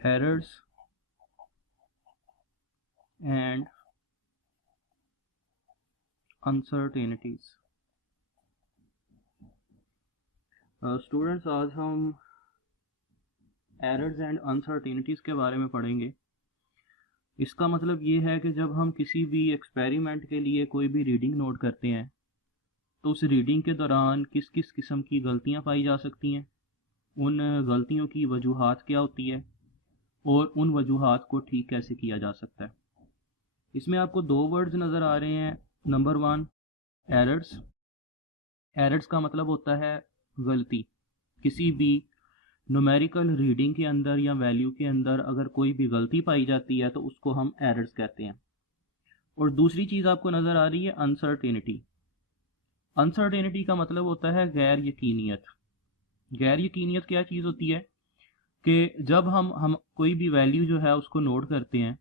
errors and uncertainties। Students आज हम errors and uncertainties के बारे में पढ़ेंगे। इसका मतलब ये है कि जब हम किसी भी एक्सपेरिमेंट के लिए कोई भी रीडिंग नोट करते हैं तो उस रीडिंग के दौरान किस किस किस्म की गलतियां पाई जा सकती हैं, उन गलतियों की वजूहात क्या होती है और उन वजूहात को ठीक कैसे किया जा सकता है। इसमें आपको दो वर्ड्स नज़र आ रहे हैं। Number 1 errors. एरर्स का मतलब होता है गलती। किसी भी न्यूमेरिकल रीडिंग के अंदर या वैल्यू के अंदर अगर कोई भी गलती पाई जाती है तो उसको हम एरर्स कहते हैं। और दूसरी चीज़ आपको नज़र आ रही है अनसर्टेनिटी। अनसर्टेनिटी का मतलब होता है गैर यकीनियत। गैर यकीनियत क्या चीज़ होती है कि जब हम कोई भी वैल्यू जो है उसको नोट करते हैं,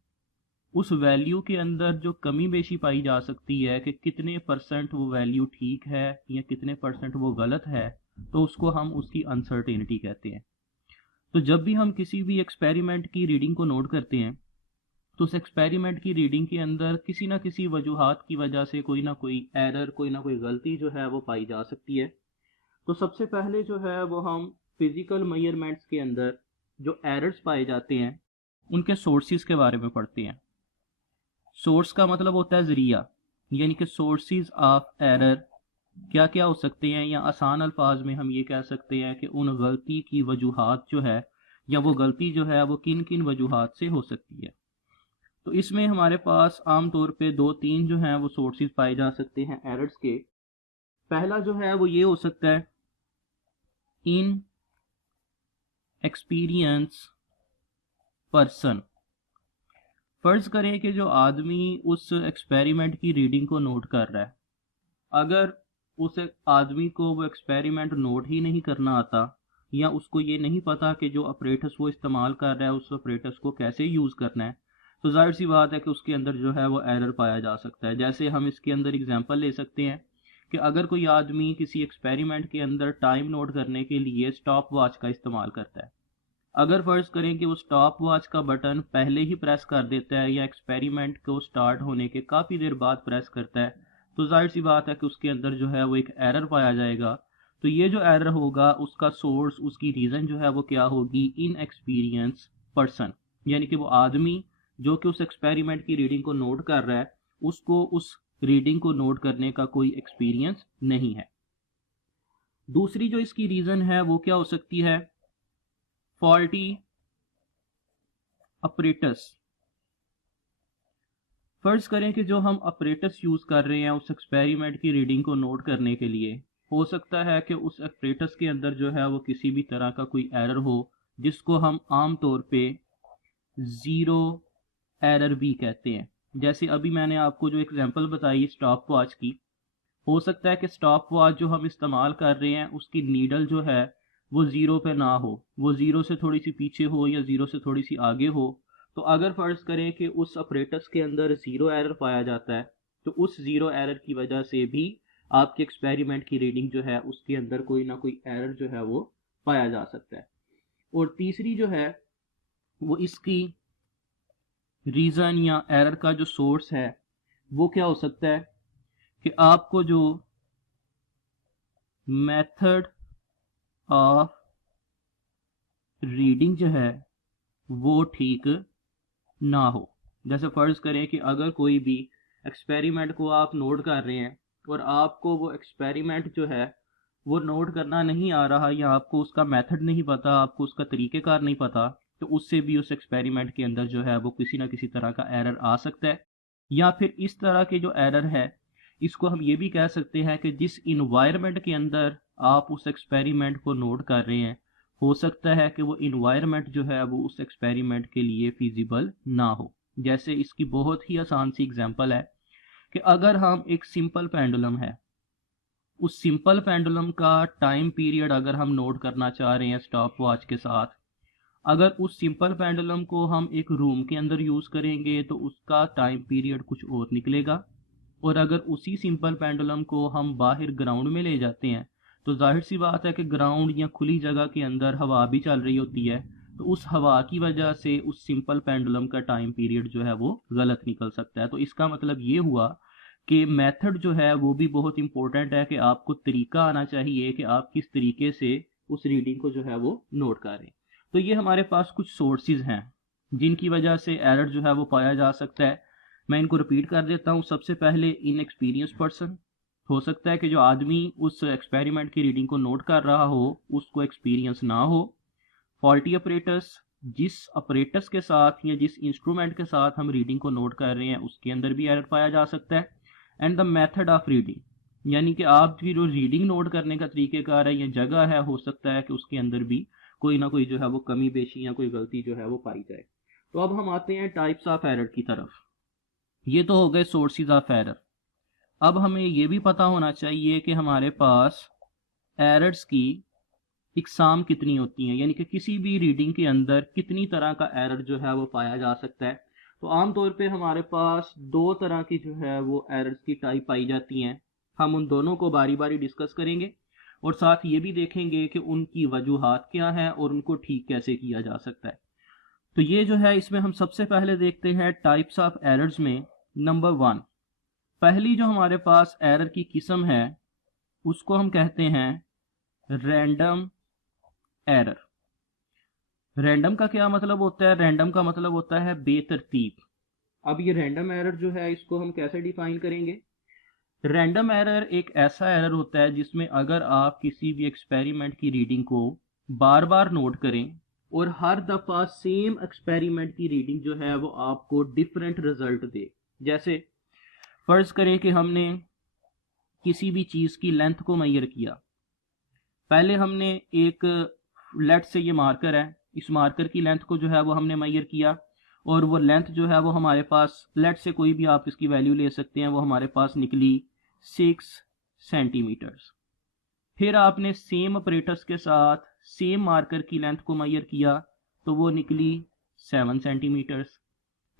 उस वैल्यू के अंदर जो कमी बेशी पाई जा सकती है कि कितने परसेंट वो वैल्यू ठीक है या कितने परसेंट वो गलत है, तो उसको हम उसकी अनसर्टेनिटी कहते हैं। तो जब भी हम किसी भी एक्सपेरिमेंट की रीडिंग को नोट करते हैं तो उस एक्सपेरिमेंट की रीडिंग के अंदर किसी ना किसी वजूहात की वजह से कोई ना कोई एरर, कोई ना कोई गलती जो है वो पाई जा सकती है। तो सबसे पहले जो है वो हम फिजिकल मेजरमेंट्स के अंदर जो एरर्स पाए जाते हैं उनके सोर्सेज के बारे में पढ़ते हैं। सोर्स का मतलब होता है ज़रिया, यानी कि सोर्सेज ऑफ एरर क्या क्या हो सकते हैं, या आसान अल्फाज में हम ये कह सकते हैं कि उन गलती की वजूहात जो है या वो गलती जो है वो किन किन वजूहात से हो सकती है। तो इसमें हमारे पास आम तौर पे 2-3 जो हैं वो सोर्सेज पाए जा सकते हैं एरर्स के। पहला जो है वो ये हो सकता है इन एक्सपीरियंस पर्सन। फर्ज करें कि जो आदमी उस एक्सपेरिमेंट की रीडिंग को नोट कर रहा है, अगर उस आदमी को वो एक्सपेरिमेंट नोट ही नहीं करना आता या उसको ये नहीं पता कि जो ऑपरेटर्स वो इस्तेमाल कर रहा है उस ऑपरेटर्स को कैसे यूज़ करना है, तो जाहिर सी बात है कि उसके अंदर जो है वो एरर पाया जा सकता है। जैसे हम इसके अंदर एग्जांपल ले सकते हैं कि अगर कोई आदमी किसी एक्सपेरिमेंट के अंदर टाइम नोट करने के लिए स्टॉप वॉच का इस्तेमाल करता है, अगर फर्ज करें कि वो स्टॉप वॉच का बटन पहले ही प्रेस कर देता है या एक्सपेरिमेंट को स्टार्ट होने के काफ़ी देर बाद प्रेस करता है, तो जाहिर सी बात है कि उसके अंदर जो है वो एक एरर पाया जाएगा। तो ये जो एरर होगा उसका सोर्स, उसकी रीज़न जो है वो क्या होगी, इन एक्सपीरियंस पर्सन, यानी कि वो आदमी जो कि उस एक्सपेरिमेंट की रीडिंग को नोट कर रहा है उसको उस रीडिंग को नोट करने का कोई एक्सपीरियंस नहीं है। दूसरी जो इसकी रीज़न है वो क्या हो सकती है, फॉल्टी ऑपरेटर्स। फर्ज करें कि जो हम ऑपरेटर्स यूज़ कर रहे हैं उस एक्सपेरिमेंट की रीडिंग को नोट करने के लिए, हो सकता है कि उस ऑपरेटर्स के अंदर जो है वो किसी भी तरह का कोई एरर हो जिसको हम आम तौर पे ज़ीरो एरर भी कहते हैं। जैसे अभी मैंने आपको जो एग्जांपल बताई स्टॉप वॉच की, हो सकता है कि स्टॉप वॉच जो हम इस्तेमाल कर रहे हैं उसकी नीडल जो है वो ज़ीरो पे ना हो, वो ज़ीरो से थोड़ी सी पीछे हो या ज़ीरो से थोड़ी सी आगे हो। तो अगर फ़र्ज़ करें कि उस ऑपरेटर्स के अंदर ज़ीरो एरर पाया जाता है तो उस ज़ीरो एरर की वजह से भी आपके एक्सपेरिमेंट की रीडिंग जो है उसके अंदर कोई ना कोई एरर जो है वो पाया जा सकता है। और तीसरी जो है वो इसकी रीज़न या एरर का जो सोर्स है वो क्या हो सकता है कि आपको जो मेथड ऑफ रीडिंग जो है वो ठीक ना हो। जैसे फ़र्ज़ करें कि अगर कोई भी एक्सपेरिमेंट को आप नोट कर रहे हैं और आपको वो एक्सपेरिमेंट जो है वो नोट करना नहीं आ रहा या आपको उसका मेथड नहीं पता, आपको उसका तरीक़ेकार नहीं पता, तो उससे भी उस एक्सपेरिमेंट के अंदर जो है वो किसी ना किसी तरह का एरर आ सकता है। या फिर इस तरह के जो एरर है इसको हम ये भी कह सकते हैं कि जिस इन्वायरमेंट के अंदर आप उस एक्सपेरिमेंट को नोट कर रहे हैं, हो सकता है कि वो इन्वायरमेंट जो है वो उस एक्सपेरिमेंट के लिए फिजिबल ना हो। जैसे इसकी बहुत ही आसान सी एग्जांपल है कि अगर हम एक सिंपल पेंडुलम है, उस सिंपल पेंडुलम का टाइम पीरियड अगर हम नोट करना चाह रहे हैं स्टॉप वॉच के साथ, अगर उस सिंपल पेंडुलम को हम एक रूम के अंदर यूज़ करेंगे तो उसका टाइम पीरियड कुछ और निकलेगा, और अगर उसी सिंपल पेंडुलम को हम बाहर ग्राउंड में ले जाते हैं तो जाहिर सी बात है कि ग्राउंड या खुली जगह के अंदर हवा भी चल रही होती है, तो उस हवा की वजह से उस सिंपल पेंडुलम का टाइम पीरियड जो है वो गलत निकल सकता है। तो इसका मतलब ये हुआ कि मेथड जो है वो भी बहुत इंपॉर्टेंट है, कि आपको तरीका आना चाहिए कि आप किस तरीके से उस रीडिंग को जो है वो नोट करें। तो ये हमारे पास कुछ सोर्सेज हैं जिनकी वजह से एरर जो है वो पाया जा सकता है। मैं इनको रिपीट कर देता हूँ। सबसे पहले इनएक्सपीरियंस पर्सन, हो सकता है कि जो आदमी उस एक्सपेरिमेंट की रीडिंग को नोट कर रहा हो उसको एक्सपीरियंस ना हो। फॉल्टी ऑपरेटर्स, जिस ऑपरेटर्स के साथ या जिस इंस्ट्रूमेंट के साथ हम रीडिंग को नोट कर रहे हैं उसके अंदर भी एरर पाया जा सकता है। And the method of reading, यानी कि आपकी जो रीडिंग नोट करने का तरीक़ेकार है या जगह है, हो सकता है कि उसके अंदर भी कोई ना कोई जो है वो कमी बेशी या कोई गलती जो है वो पाई जाए। तो अब हम आते हैं टाइप्स ऑफ एरर की तरफ। ये तो हो गए सोर्सेज ऑफ एरर। अब हमें ये भी पता होना चाहिए कि हमारे पास एरर्स की इकसाम कितनी होती हैं, यानी कि किसी भी रीडिंग के अंदर कितनी तरह का एरर जो है वो पाया जा सकता है। तो आमतौर पे हमारे पास दो तरह की जो है वो एरर्स की टाइप पाई जाती हैं। हम उन दोनों को बारी बारी डिस्कस करेंगे और साथ ये भी देखेंगे कि उनकी वजूहात क्या हैं और उनको ठीक कैसे किया जा सकता है। तो ये जो है इसमें हम सबसे पहले देखते हैं टाइप्स ऑफ एरर्स में। नंबर 1, पहली जो हमारे पास एरर की किस्म है उसको हम कहते हैं रैंडम एरर। रैंडम का क्या मतलब होता है? रैंडम का मतलब होता है बेतरतीब। अब ये रैंडम एरर जो है इसको हम कैसे डिफाइन करेंगे? रैंडम एरर एक ऐसा एरर होता है जिसमें अगर आप किसी भी एक्सपेरिमेंट की रीडिंग को बार बार नोट करें और हर दफ़ा सेम एक्सपेरिमेंट की रीडिंग जो है वो आपको डिफरेंट रिजल्ट दे। जैसे फर्ज करें कि हमने किसी भी चीज़ की लेंथ को मेजर किया। पहले हमने एक लेट से ये मार्कर है, इस मार्कर की लेंथ को जो है वो हमने मेजर किया और वो लेंथ जो है वो हमारे पास, लेट से कोई भी आप इसकी वैल्यू ले सकते हैं, वो हमारे पास निकली 6 सेंटीमीटर्स। फिर आपने सेम ऑपरेटर्स के साथ सेम मार्कर की लेंथ को मेजर किया तो वो निकली 7 सेंटीमीटर्स।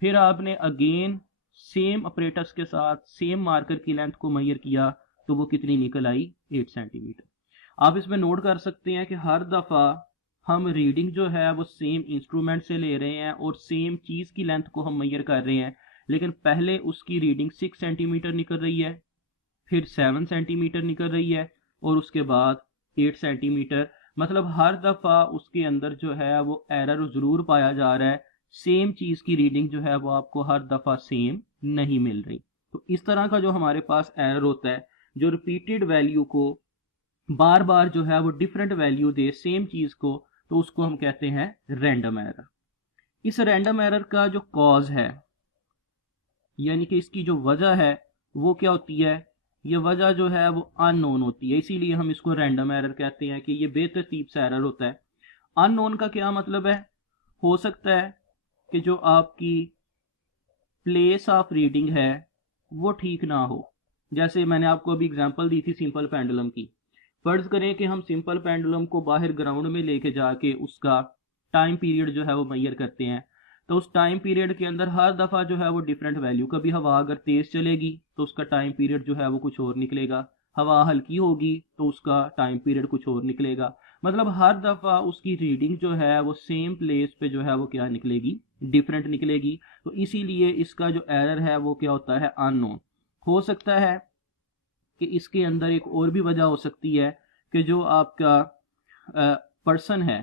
फिर आपने अगेन सेम ऑपरेटर्स के साथ सेम मार्कर की लेंथ को मेजर किया तो वो कितनी निकल आई? 8 सेंटीमीटर। आप इसमें नोट कर सकते हैं कि हर दफ़ा हम रीडिंग जो है वो सेम इंस्ट्रूमेंट से ले रहे हैं और सेम चीज़ की लेंथ को हम मेजर कर रहे हैं, लेकिन पहले उसकी रीडिंग 6 सेंटीमीटर निकल रही है, फिर 7 सेंटीमीटर निकल रही है और उसके बाद 8 सेंटीमीटर। मतलब हर दफ़ा उसके अंदर जो है वो एरर ज़रूर पाया जा रहा है, सेम चीज़ की रीडिंग जो है वो आपको हर दफ़ा सेम नहीं मिल रही। तो इस तरह का जो हमारे पास एरर होता है, जो रिपीटेड वैल्यू को बार बार जो है वो डिफरेंट वैल्यू दे सेम चीज़ को, तो उसको हम कहते हैं रैंडम एरर। इस रैंडम एरर का जो कॉज है, यानी कि इसकी जो वजह है वो क्या होती है? ये वजह जो है वो अननोन होती है, इसीलिए हम इसको रैंडम एरर कहते हैं कि ये बेतरतीब सा एरर होता है। अननोन का क्या मतलब है? हो सकता है कि जो आपकी प्लेस ऑफ रीडिंग है वो ठीक ना हो। जैसे मैंने आपको अभी एग्जांपल दी थी सिंपल पेंडुलम की। फर्ज करें कि हम सिंपल पेंडुलम को बाहर ग्राउंड में लेके जाके उसका टाइम पीरियड जो है वो मेजर करते हैं, तो उस टाइम पीरियड के अंदर हर दफ़ा जो है वो डिफरेंट वैल्यू, कभी हवा अगर तेज़ चलेगी तो उसका टाइम पीरियड जो है वो कुछ और निकलेगा, हवा हल्की होगी तो उसका टाइम पीरियड कुछ और निकलेगा। मतलब हर दफ़ा उसकी रीडिंग जो है वो सेम प्लेस पे जो है वो क्या निकलेगी? डिफरेंट निकलेगी। तो इसीलिए इसका जो एरर है वो क्या होता है? अननोन। हो सकता है कि इसके अंदर एक और भी वजह हो सकती है कि जो आपका पर्सन है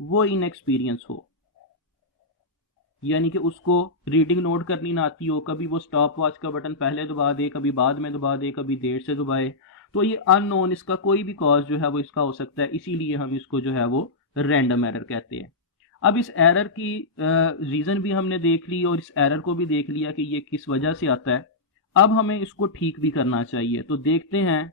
वो इनएक्सपीरियंस हो, यानी कि उसको रीडिंग नोट करनी ना आती हो, कभी वो स्टॉप वॉच का बटन पहले दबा दे, कभी बाद में दबा दे, कभी देर से दबाए। तो ये अननोन, इसका कोई भी कॉज जो है वो इसका हो सकता है, इसीलिए हम इसको जो है वो रैंडम एरर कहते हैं। अब इस एरर की रीज़न भी हमने देख ली और इस एरर को भी देख लिया कि ये किस वजह से आता है। अब हमें इसको ठीक भी करना चाहिए। तो देखते हैं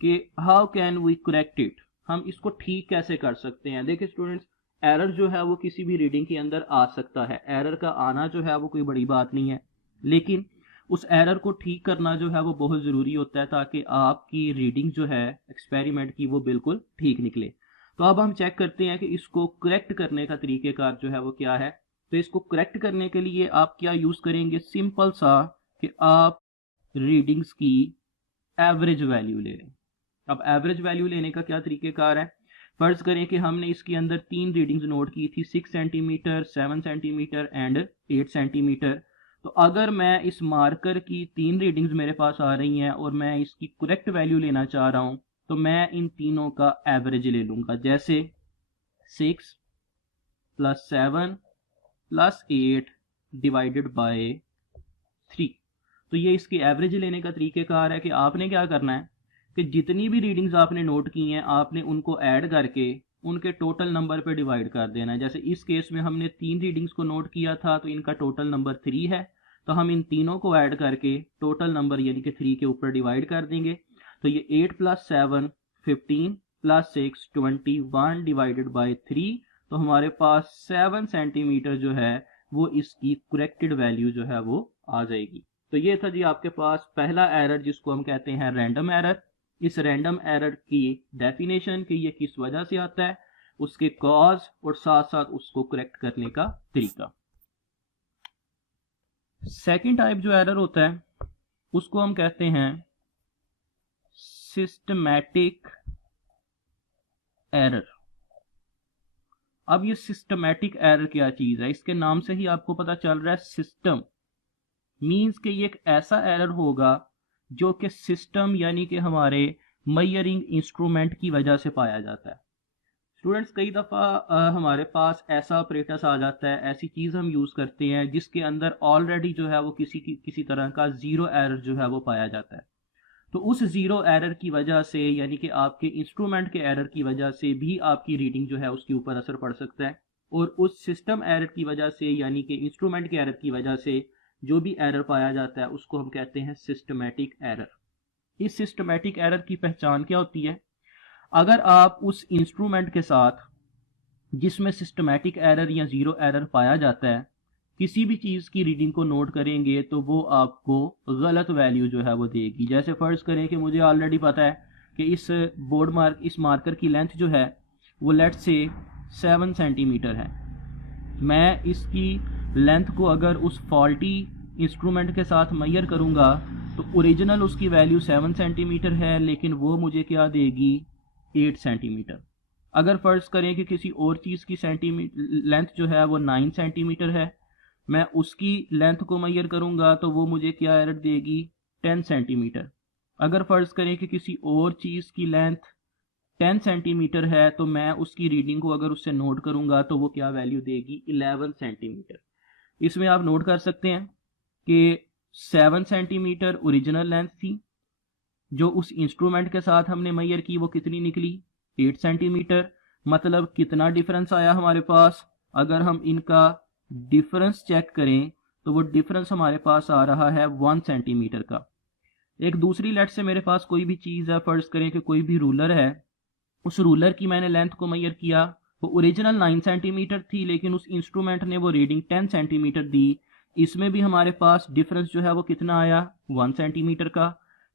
कि how can we correct it, हम इसको ठीक कैसे कर सकते हैं। देखिए स्टूडेंट्स, एरर जो है वो किसी भी रीडिंग के अंदर आ सकता है। एरर का आना जो है वो कोई बड़ी बात नहीं है, लेकिन उस एरर को ठीक करना जो है वो बहुत ज़रूरी होता है ताकि आपकी रीडिंग जो है एक्सपेरिमेंट की वो बिल्कुल ठीक निकले। तो अब हम चेक करते हैं कि इसको करेक्ट करने का तरीक़ेकार जो है वो क्या है। तो इसको करेक्ट करने के लिए आप क्या यूज़ करेंगे? सिंपल सा कि आप रीडिंग्स की एवरेज वैल्यू ले लें। अब एवरेज वैल्यू लेने का क्या तरीक़ेकार है? फर्ज करें कि हमने इसके अंदर 3 रीडिंग्स नोट की थी, 6 सेंटीमीटर, 7 सेंटीमीटर एंड 8 सेंटीमीटर। तो अगर मैं इस मार्कर की 3 रीडिंग्स मेरे पास आ रही हैं और मैं इसकी करेक्ट वैल्यू लेना चाह रहा हूँ, तो मैं इन तीनों का एवरेज ले लूँगा। जैसे 6 + 7 + 8 डिवाइडेड बाय 3। तो ये इसकी एवरेज लेने का तरीक़ेकार है कि आपने क्या करना है कि जितनी भी रीडिंग्स आपने नोट की हैं आपने उनको ऐड करके उनके टोटल नंबर पे डिवाइड कर देना है। जैसे इस केस में हमने 3 रीडिंग्स को नोट किया था तो इनका टोटल नंबर 3 है, तो हम इन तीनों को ऐड करके टोटल नंबर यानी कि 3 के ऊपर डिवाइड कर देंगे। तो ये 8 + 7 15 + 6 21 डिवाइडेड बाय 3। तो हमारे पास 7 सेंटीमीटर जो है वो इसकी करेक्टेड वैल्यू जो है वो आ जाएगी। तो ये था जी आपके पास पहला एरर जिसको हम कहते हैं रैंडम एरर। इस रैंडम एरर की डेफिनेशन कि ये किस वजह से आता है, उसके कॉज और साथ साथ उसको करेक्ट करने का तरीका। सेकंड टाइप जो एरर होता है उसको हम कहते हैं सिस्टमैटिक एरर। अब ये सिस्टमैटिक एरर क्या चीज है, इसके नाम से ही आपको पता चल रहा है सिस्टम मींस कि ये एक ऐसा एरर होगा जो कि सिस्टम यानी कि हमारे मेजरिंग इंस्ट्रूमेंट की वजह से पाया जाता है। स्टूडेंट्स कई दफ़ा हमारे पास ऐसा ऑपरेटर्स आ जाता है, ऐसी चीज़ हम यूज़ करते हैं जिसके अंदर ऑलरेडी जो है वो किसी तरह का ज़ीरो एरर जो है वो पाया जाता है। तो उस ज़ीरो एरर की वजह से यानी कि आपके इंस्ट्रूमेंट के एरर की वजह से भी आपकी रीडिंग जो है उसके ऊपर असर पड़ सकता है, और उस सिस्टम एरर की वजह से यानी कि इंस्ट्रूमेंट के एरर की वजह से जो भी एरर पाया जाता है उसको हम कहते हैं सिस्टमैटिक एरर। इस सिस्टमैटिक एरर की पहचान क्या होती है, अगर आप उस इंस्ट्रूमेंट के साथ जिसमें सिस्टमैटिक एरर या ज़ीरो एरर पाया जाता है किसी भी चीज़ की रीडिंग को नोट करेंगे तो वो आपको गलत वैल्यू जो है वो देगी। जैसे फ़र्ज़ करें कि मुझे ऑलरेडी पता है कि इस मार्कर की लेंथ जो है वो लेट्स से 7 सेंटीमीटर है। मैं इसकी लेंथ को अगर उस फॉल्टी इंस्ट्रूमेंट के साथ मेजर करूँगा तो ओरिजिनल उसकी वैल्यू 7 सेंटीमीटर है, लेकिन वो मुझे क्या देगी 8 सेंटीमीटर। अगर फ़र्ज़ करें कि किसी और चीज़ की लेंथ जो है वो 9 सेंटीमीटर है, मैं उसकी लेंथ को मेजर करूँगा तो वो मुझे क्या एरर देगी 10 सेंटीमीटर। अगर फ़र्ज़ करें कि किसी और चीज़ की लेंथ 10 सेंटीमीटर है तो मैं उसकी रीडिंग को अगर उससे नोट करूँगा तो वो क्या वैल्यू देगी 11 सेंटीमीटर। इसमें आप नोट कर सकते हैं कि 7 सेंटीमीटर ओरिजिनल लेंथ थी, जो उस इंस्ट्रूमेंट के साथ हमने मेजर की वो कितनी निकली 8 सेंटीमीटर। मतलब कितना डिफरेंस आया हमारे पास, अगर हम इनका डिफरेंस चेक करें तो वो डिफरेंस हमारे पास आ रहा है 1 सेंटीमीटर का। एक दूसरी लेट से मेरे पास कोई भी चीज़ है, फ़र्ज़ करें कि कोई भी रूलर है, उस रूलर की मैंने लेंथ को मेजर किया, वो ओरिजिनल 9 सेंटीमीटर थी लेकिन उस इंस्ट्रूमेंट ने वो रीडिंग 10 सेंटीमीटर दी। इसमें भी हमारे पास डिफरेंस जो है वो कितना आया 1 सेंटीमीटर का।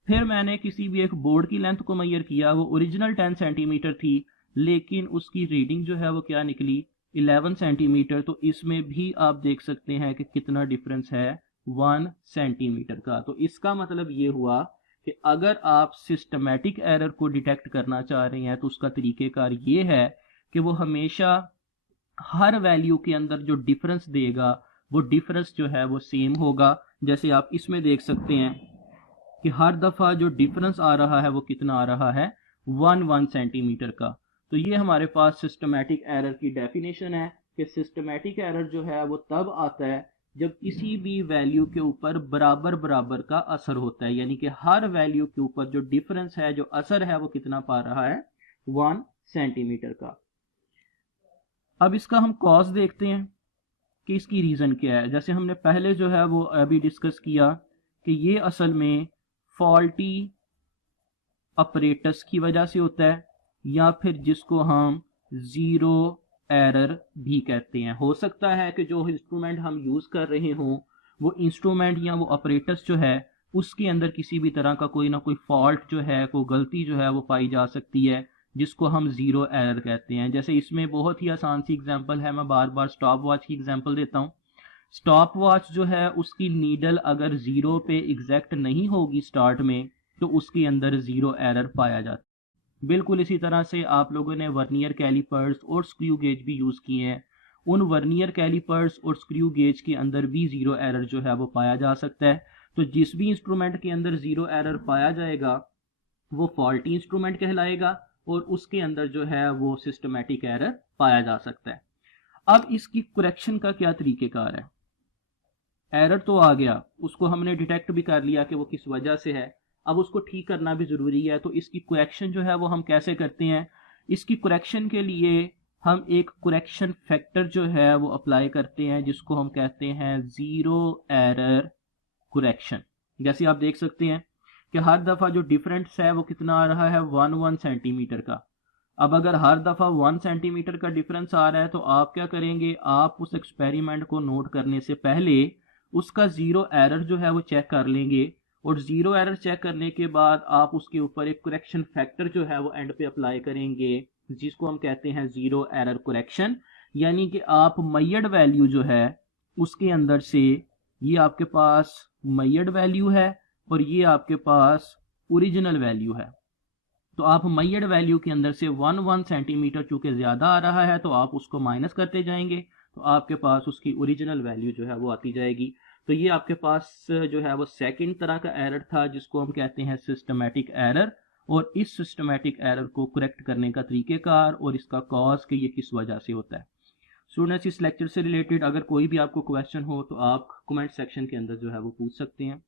फिर मैंने किसी भी एक बोर्ड की लेंथ को मेजर किया, वो ओरिजिनल 10 सेंटीमीटर थी लेकिन उसकी रीडिंग जो है वो क्या निकली 11 सेंटीमीटर। तो इसमें भी आप देख सकते हैं कि कितना डिफरेंस है 1 सेंटीमीटर का। तो इसका मतलब ये हुआ कि अगर आप सिस्टमैटिक एरर को डिटेक्ट करना चाह रहे हैं तो उसका तरीक़ेकार ये है कि वो हमेशा हर वैल्यू के अंदर जो डिफरेंस देगा वो डिफरेंस जो है वो सेम होगा। जैसे आप इसमें देख सकते हैं कि हर दफ़ा जो डिफरेंस आ रहा है वो कितना आ रहा है 1 सेंटीमीटर का। तो ये हमारे पास सिस्टमैटिक एरर की डेफिनेशन है कि सिस्टमैटिक एरर जो है वो तब आता है जब किसी भी वैल्यू के ऊपर बराबर बराबर का असर होता है, यानी कि हर वैल्यू के ऊपर जो डिफरेंस है, जो असर है वो कितना पा रहा है 1 सेंटीमीटर का। अब इसका हम कॉज देखते हैं कि इसकी रीज़न क्या है। जैसे हमने पहले जो है वो अभी डिस्कस किया कि ये असल में फॉल्टी ऑपरेटर्स की वजह से होता है या फिर जिसको हम ज़ीरो एरर भी कहते हैं। हो सकता है कि जो इंस्ट्रूमेंट हम यूज़ कर रहे हों वो इंस्ट्रूमेंट या वो ऑपरेटर्स जो है उसके अंदर किसी भी तरह का कोई ना कोई फॉल्ट जो है, कोई गलती जो है वो पाई जा सकती है जिसको हम ज़ीरो एरर कहते हैं। जैसे इसमें बहुत ही आसान सी एग्जांपल है, मैं बार बार स्टॉप वॉच की एग्जांपल देता हूँ। स्टॉप वॉच जो है उसकी नीडल अगर ज़ीरो पे एग्जैक्ट नहीं होगी स्टार्ट में तो उसके अंदर ज़ीरो एरर पाया जाता है। बिल्कुल इसी तरह से आप लोगों ने वर्नियर कैलिपर्स और स्क्रू गेज भी यूज़ किए हैं। उन वर्नियर कैलिपर्स और स्क्रू गेज के अंदर भी ज़ीरो एरर जो है वो पाया जा सकता है। तो जिस भी इंस्ट्रूमेंट के अंदर ज़ीरो एरर पाया जाएगा वो फॉल्टी इंस्ट्रूमेंट कहलाएगा, और उसके अंदर जो है वो सिस्टमेटिक एरर पाया जा सकता है। अब इसकी करेक्शन का क्या तरीकेकार है? एरर तो आ गया, उसको हमने डिटेक्ट भी कर लिया कि वो किस वजह से है, अब उसको ठीक करना भी ज़रूरी है। तो इसकी करेक्शन जो है वो हम कैसे करते हैं? इसकी करेक्शन के लिए हम एक करेक्शन फैक्टर जो है वो अप्लाई करते हैं, जिसको हम कहते हैं ज़ीरो एरर करेक्शन। जैसे आप देख सकते हैं कि हर दफ़ा जो डिफरेंस है वो कितना आ रहा है, 1 सेंटीमीटर का। अब अगर हर दफ़ा 1 सेंटीमीटर का डिफरेंस आ रहा है तो आप क्या करेंगे, आप उस एक्सपेरिमेंट को नोट करने से पहले उसका ज़ीरो एरर जो है वो चेक कर लेंगे, और ज़ीरो एरर चेक करने के बाद आप उसके ऊपर एक करेक्शन फैक्टर जो है वो एंड पे अप्लाई करेंगे, जिसको हम कहते हैं ज़ीरो एरर करेक्शन। यानी कि आप मैयड वैल्यू जो है उसके अंदर से, ये आपके पास मैयड वैल्यू है और ये आपके पास ओरिजिनल वैल्यू है, तो आप मैयड वैल्यू के अंदर से 1 सेंटीमीटर चूंकि ज़्यादा आ रहा है तो आप उसको माइनस करते जाएंगे, तो आपके पास उसकी ओरिजिनल वैल्यू जो है वो आती जाएगी। तो ये आपके पास जो है वो सेकंड तरह का एरर था, जिसको हम कहते हैं सिस्टमेटिक एरर। और इस सिस्टमेटिक एरर को करेक्ट करने का तरीक़ेकार और इसका कॉज कि ये किस वजह से होता है। स्टूडेंट्स, इस लेक्चर से रिलेटेड अगर कोई भी आपको क्वेश्चन हो तो आप कमेंट सेक्शन के अंदर जो है वो पूछ सकते हैं।